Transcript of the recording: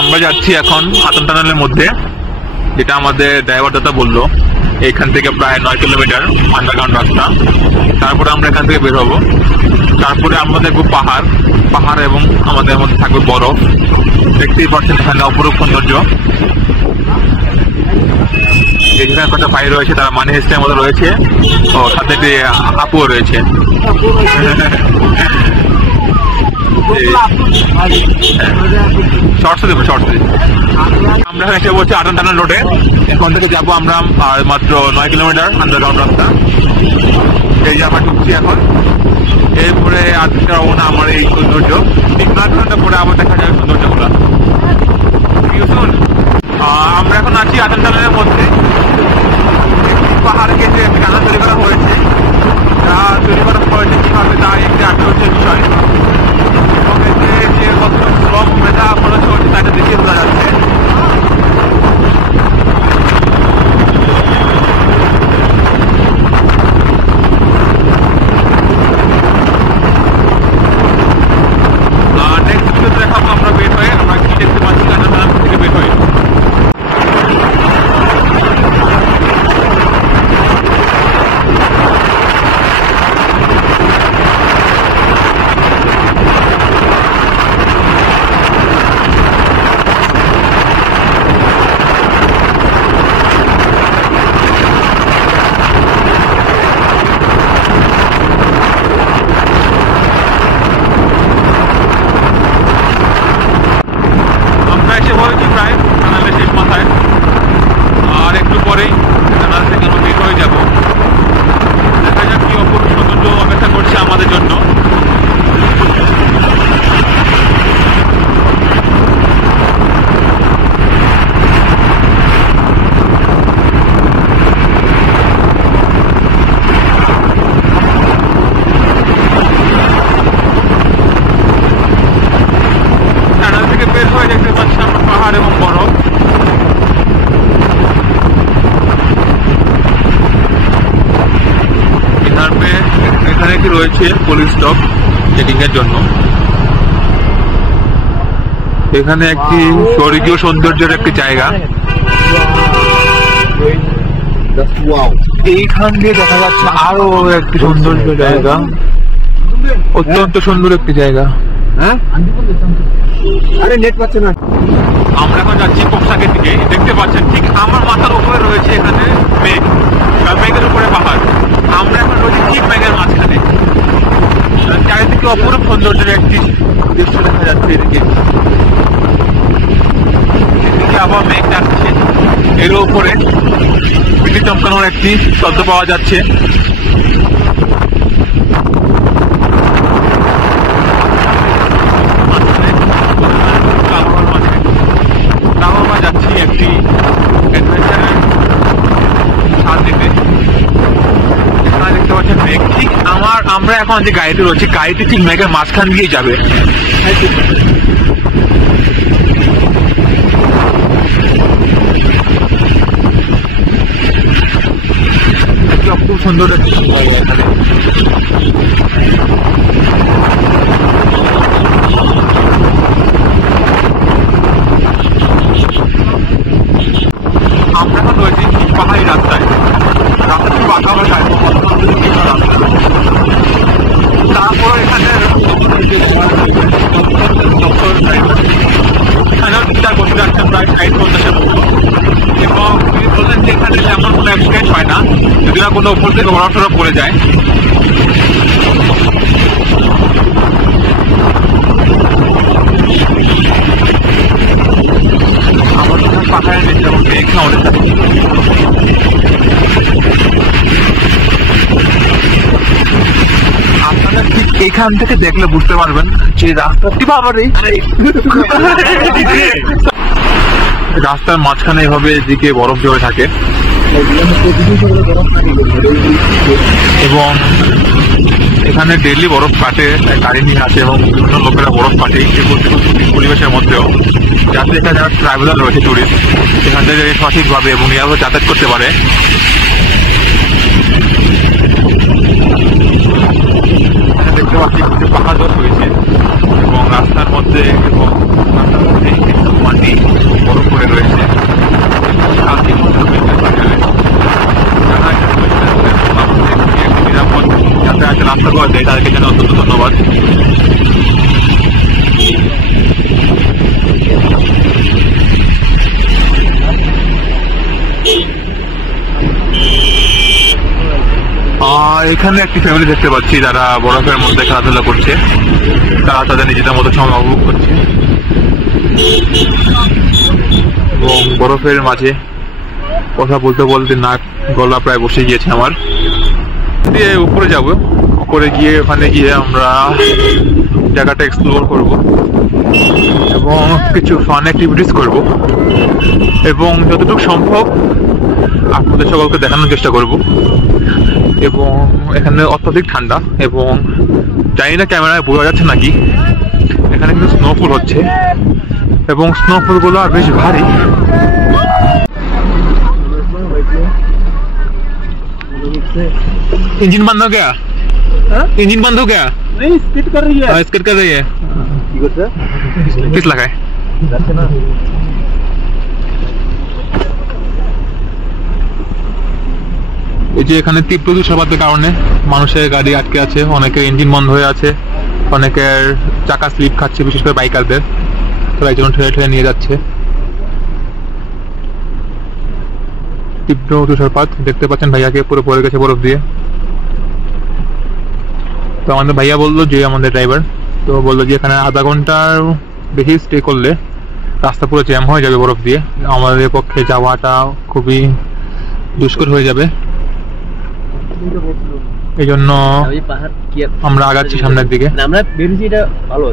আমরা যাচ্ছি এখন হাতন টানেলের মধ্যে, যেটা আমাদের ড্রাইভার দাদা বললো এখান থেকে প্রায় 9 কিলোমিটার আন্ডারগ্রাউন্ড রাস্তা। তারপরে আমরা এখান থেকে বের হবো। তারপরে আমরা দেখবো পাহাড় পাহাড় এবং আমাদের মধ্যে থাকবে বরফ। দেখতেই পাচ্ছেন এখানে অপরূপ সৌন্দর্য। যেখানে কত ভাই রয়েছে তারা মানি হেস্টের মতো রয়েছে, ও সাথে আপুও রয়েছে। আমরা এসে বলছি আটান টানা রোডে। এখান থেকে যাবো আমরা মাত্র 9 কিলোমিটার আন্ডারগ্রাউন্ড রাস্তা। এই যে আমরা ঢুকছি এখন। এরপরে আজকে রওনা আমার এই সৌন্দর্য 3 ঘন্টা পরে আবার দেখা যাবে সৌন্দর্য গুলা। আমরা এখন আছি আটান টানের মধ্যে। পাহাড় কেটে টানা তৈরি করা হয়েছে, যা তৈরি করা হয়েছে কিভাবে তা একটি আশ্চর্যের বিষয়। এবং এতে যে কত শ্রম মেধা খরচ হচ্ছে তাকে দেখিয়ে বোঝা যাচ্ছে। নেক্সট ভিডিও দেখাবো আমরা বের হয়ে, আমরা কি দেখতে পাচ্ছি আটান থেকে বের হয়ে। আর একটু পরেই টানেল থেকে আমরা বের হয়ে যাব। দেখা যাক কি অপূর্ব সৌন্দর্য অপেক্ষা করছে আমাদের জন্য। টানেল থেকে বের হয়ে দেখতে পাচ্ছি আমরা পাহাড় এবং বরফ। এখানে কি রয়েছে পুলিশ স্টপ চেকিং এর জন্য। এখানে একটি স্বর্গীয় সৌন্দর্যের একটি জায়গা। এইখান দিয়ে দেখা যাচ্ছে আরো একটি সৌন্দর্য জায়গা, অত্যন্ত সুন্দর একটি জায়গা। হ্যাঁ, আরে নেট পাচ্ছে না। আমরা এখন যাচ্ছি পোশাকের দিকে। দেখতে পাচ্ছেন ঠিক আমার মাথার উপরে রয়েছে এখানে মেঘ, মেঘের উপরে পাহাড়। আমরা এখন রয়েছি ঠিক মেঘের মাঝখানে। চারিদিকে অপরূপ সৌন্দর্যের একটি দৃশ্য দেখা যাচ্ছে। এদিকে আবার মেঘ ডাকছে, এর উপরে বিদ্যুৎ চমকানোর একটি শব্দ পাওয়া যাচ্ছে। যাচ্ছি একটি অ্যাডভেঞ্চারের স্বাদ নিতে। এখানে দেখতে পাচ্ছেন মেঘ ঠিক আমরা এখন যে গাড়িতে রয়েছে, গাড়িটি ঠিক মেঘের মাঝখান দিয়ে যাবে। খুব সুন্দর এখানে। আমরা এখন রয়েছি পাহাড়ি রাস্তায়। রাস্তা খুব আঁকা বাঁকায়, তারপর এখানে এখানেও বিচার করতে যাচ্ছেন প্রায় 60-50-এর মতো। এবং তিনি বললেন যে এখানে তেমন কোনো অ্যাক্সিডেন্ট হয় না, যদি না কোনো উপর থেকে বরফ পড়ে যায়। আমাদের পাহাড়ে নিচে মেঘ না অনেক থাকে। আপনারা ঠিক এখান থেকে দেখলে বুঝতে পারবেন যে রাস্তাটি রাস্তার মাঝখানে এভাবে এদিকে বরফ জমে থাকে এবং এখানে ডেইলি বরফ কাটে, গাড়ি নিয়ে আসে এবং বিভিন্ন লোকেরা বরফ কাটে এই পরিবেশের মধ্যেও, যাতে এখানে যারা ট্রাভেলার রয়েছে টুরিস্ট সেখান থেকে সঠিকভাবে এবং নিরাপদে যাতায়াত করতে পারে। দেখতে পাচ্ছি কিছু পাহাড় হয়েছে এবং রাস্তার মধ্যে এখানে একটি ফ্যামিলি দেখতে পাচ্ছি যারা বরফের মধ্যে খেলাধুলা করছে, তারা তাদের নিজেদের মতো সময় উপভোগ করছে এবং বরফের মাঝে কথা বলতে বলতে নাক গলা প্রায় বসে গিয়েছে আমার। দিয়ে উপরে যাব, উপরে গিয়ে ওখানে গিয়ে আমরা জায়গাটা এক্সপ্লোর করব এবং কিছু ফান অ্যাক্টিভিটিস করব এবং যতটুকু সম্ভব আপনাদের সকলকে দেখানোর চেষ্টা করব। এবং এখানে অত্যাধিক ঠান্ডা এবং জানি না ক্যামেরায় বোঝা যাচ্ছে নাকি, এখানে কিন্তু স্নোফল হচ্ছে এবং স্নোফলগুলো বেশ ভারী। इंजन बंद हो गया? इंजन बंद हो गया? नहीं, स्किड कर रही है। स्किड कर रही है। किस लगा है? এই যে এখানে তীব্র তুষারপাতের কারণে মানুষের গাড়ি আটকে আছে, অনেকের ইঞ্জিন বন্ধ হয়ে আছে, অনেকের চাকা স্লিপ খাচ্ছে, বিশেষ করে বাইকারদের, তো এই জন্য ঠেলে ঠেলে নিয়ে যাচ্ছে। তীব্র তুষারপাত দেখতে পাচ্ছেন, ভাইয়াকে পুরো পড়ে গেছে বরফ দিয়ে। তো আমাদের ভাইয়া বললো যে, আমাদের ড্রাইভার তো বললো যে এখানে আধা ঘন্টার বেশি স্টে করলে রাস্তা পুরো জ্যাম হয়ে যাবে বরফ দিয়ে, আমাদের পক্ষে যাওয়াটা খুবই দুষ্কর হয়ে যাবে। এই জন্য আমরা আগাচ্ছি সামনের দিকে। আমরা বেরিয়েছি, এটা ভালো।